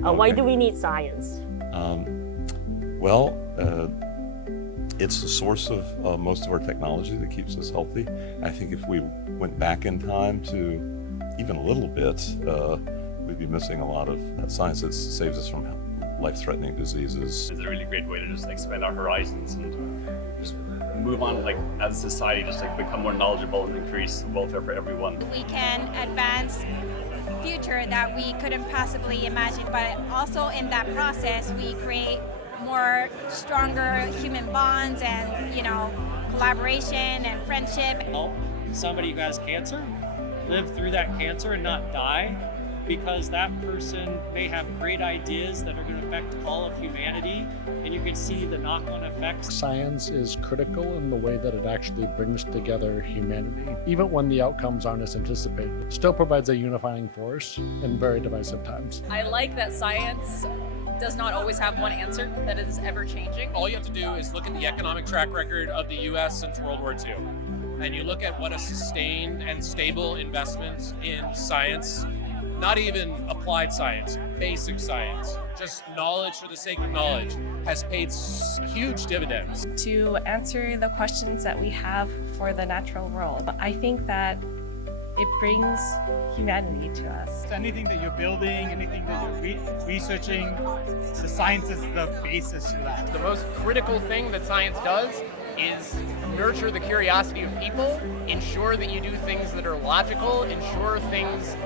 Why do we need science? Well, it's the source of most of our technology that keeps us healthy. I think if we went back in time to even a little bit, we'd be missing a lot of that science that saves us from life-threatening diseases. It's a really great way to just expand our horizons and just move on, like as a society, just like become more knowledgeable and increase welfare for everyone. We can advance future that we couldn't possibly imagine, but also in that process we create more stronger human bonds and collaboration and friendship. Help somebody who has cancer live through that cancer and not die, because that person may have great ideas that are going to affect all of humanity, and you can see the knock-on effects. Science is critical in the way that it actually brings together humanity. Even when the outcomes aren't as anticipated, it still provides a unifying force in very divisive times. I like that science does not always have one answer, that it is ever changing. All you have to do is look at the economic track record of the US since World War II. And you look at what a sustained and stable investment in science, not even applied science, basic science, just knowledge for the sake of knowledge, has paid huge dividends. To answer the questions that we have for the natural world, I think that it brings humanity to us. Anything that you're building, anything that you're researching, the science is the basis for that. The most critical thing that science does is nurture the curiosity of people, ensure that you do things that are logical, ensure things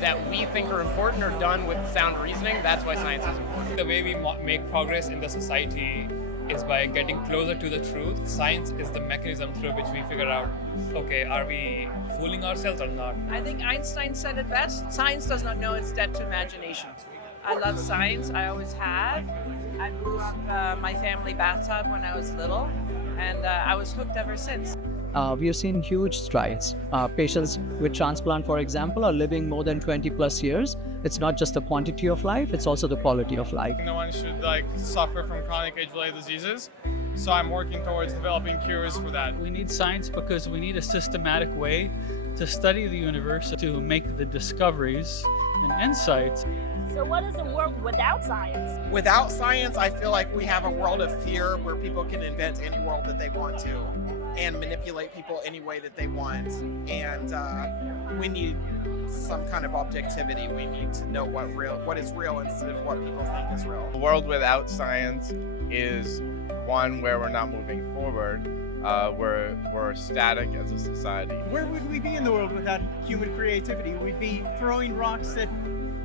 that we think are important are done with sound reasoning. That's why science is important. The way we make progress in the society is by getting closer to the truth. Science is the mechanism through which we figure out, okay, are we fooling ourselves or not? I think Einstein said it best. Science does not know its debt to imagination. I love science, I always have. I moved my family bathtub when I was little, and I was hooked ever since. We have seen huge strides. Patients with transplant, for example, are living more than 20 plus years. It's not just the quantity of life, it's also the quality of life. No one should suffer from chronic age-related diseases, so I'm working towards developing cures for that. We need science because we need a systematic way to study the universe, to make the discoveries and insights. So what is a world without science? Without science, I feel like we have a world of fear where people can invent any world that they want to and manipulate people any way that they want. And we need some kind of objectivity. We need to know what is real instead of what people think is real. A world without science is one where we're not moving forward. We're static as a society. Where would we be in the world without human creativity? We'd be throwing rocks at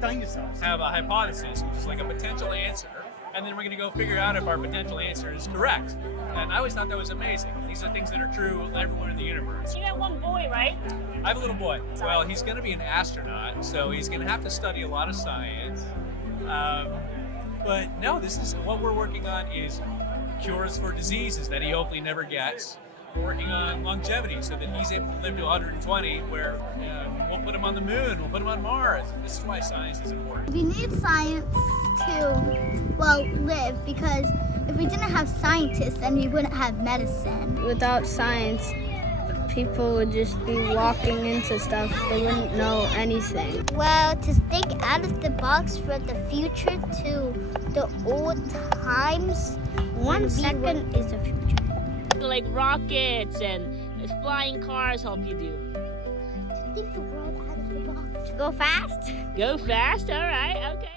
dinosaurs. Have a hypothesis, which is like a potential answer, and then we're going to go figure out if our potential answer is correct. And I always thought that was amazing. These are things that are true everywhere in the universe. You got one boy, right? I have a little boy. Well, he's going to be an astronaut, so he's going to have to study a lot of science. But no, this is what we're working on is cures for diseases that he hopefully never gets. We're working on longevity so that he's able to live to 120, where we'll put him on the moon, we'll put him on Mars. This is why science is important. We need science to, live, because if we didn't have scientists, then we wouldn't have medicine. Without science, people would just be walking into stuff. They wouldn't know anything. Well, to think out of the box for the future to the old times, 1 second is the future. Like rockets and flying cars help you do. To think the world out of the box. Go fast? Go fast? All right, okay.